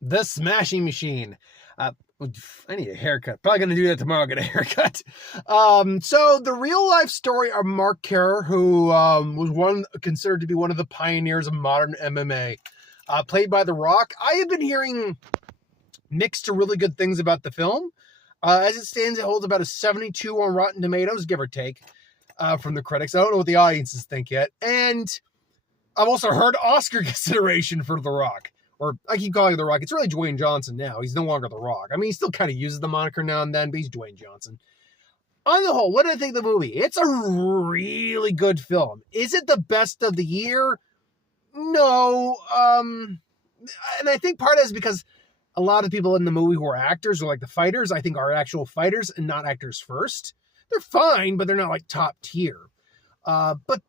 The Smashing Machine. Uh, I need a haircut. Probably gonna do that tomorrow. Get a haircut. So the real life story of Mark Kerr, who was considered to be one of the pioneers of modern MMA, played by The Rock. I have been hearing mixed to really good things about the film. As it stands, it holds about a 72 on Rotten Tomatoes, give or take, from the critics. I don't know what the audiences think yet. And I've also heard Oscar consideration for The Rock. Or I keep calling him The Rock. It's really Dwayne Johnson now. He's no longer The Rock. I mean, he still kind of uses the moniker now and then, but he's Dwayne Johnson. On the whole, what do I think of the movie? It's a really good film. Is it the best of the year? No. And I think part of it is because a lot of people in the movie who are actors or like the fighters, I think are actual fighters and not actors first. They're fine, but they're not like top tier. But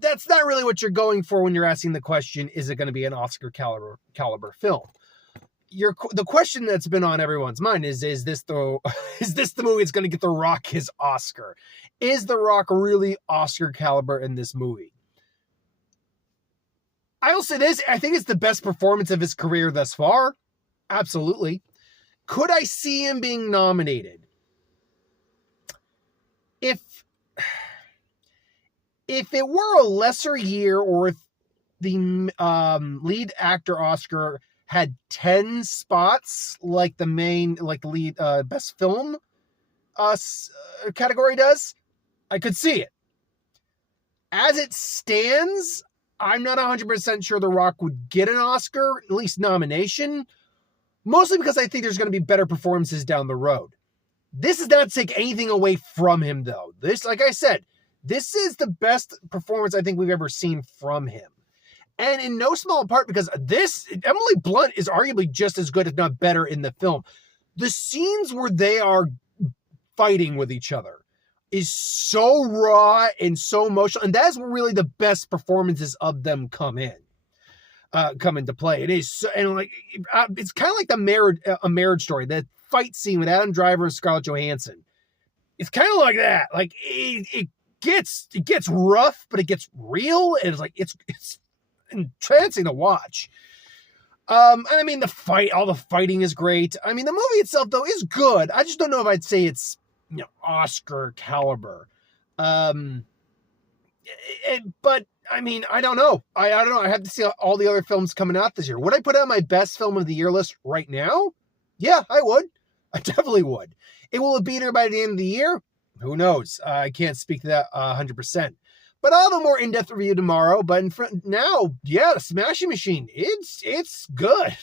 that's not really what you're going for when you're asking the question, is it going to be an Oscar caliber film? The question that's been on everyone's mind is this the movie that's going to get The Rock his Oscar? Is The Rock really Oscar caliber in this movie? I will say this, I think it's the best performance of his career thus far. Absolutely. Could I see him being nominated? If it were a lesser year, or if the lead actor Oscar had 10 spots like the lead best film category does, I could see it. As it stands, I'm not 100% sure The Rock would get an Oscar, at least nomination, mostly because I think there's going to be better performances down the road. This is not to take anything away from him, though. This, like I said, this is the best performance I think we've ever seen from him. And in no small part because Emily Blunt is arguably just as good, if not better, in the film. The scenes where they are fighting with each other is so raw and so emotional. And that's where really the best performances of them come into play. It is, it's kind of like a Marriage Story, that fight scene with Adam Driver and Scarlett Johansson. It's kind of like that. Like it gets rough, but it gets real, and it's entrancing to watch. And I mean, all the fighting is great. I mean, the movie itself though is good. I just don't know if I'd say it's Oscar caliber. But I mean, I don't know. I don't know. I have to see all the other films coming out this year. Would I put it on my best film of the year list right now? Yeah, I would. I definitely would. Will it be there by the end of the year? Who knows? I can't speak to that 100%. But I'll have a more in-depth review tomorrow. But now, yeah, The Smashing Machine, it's good.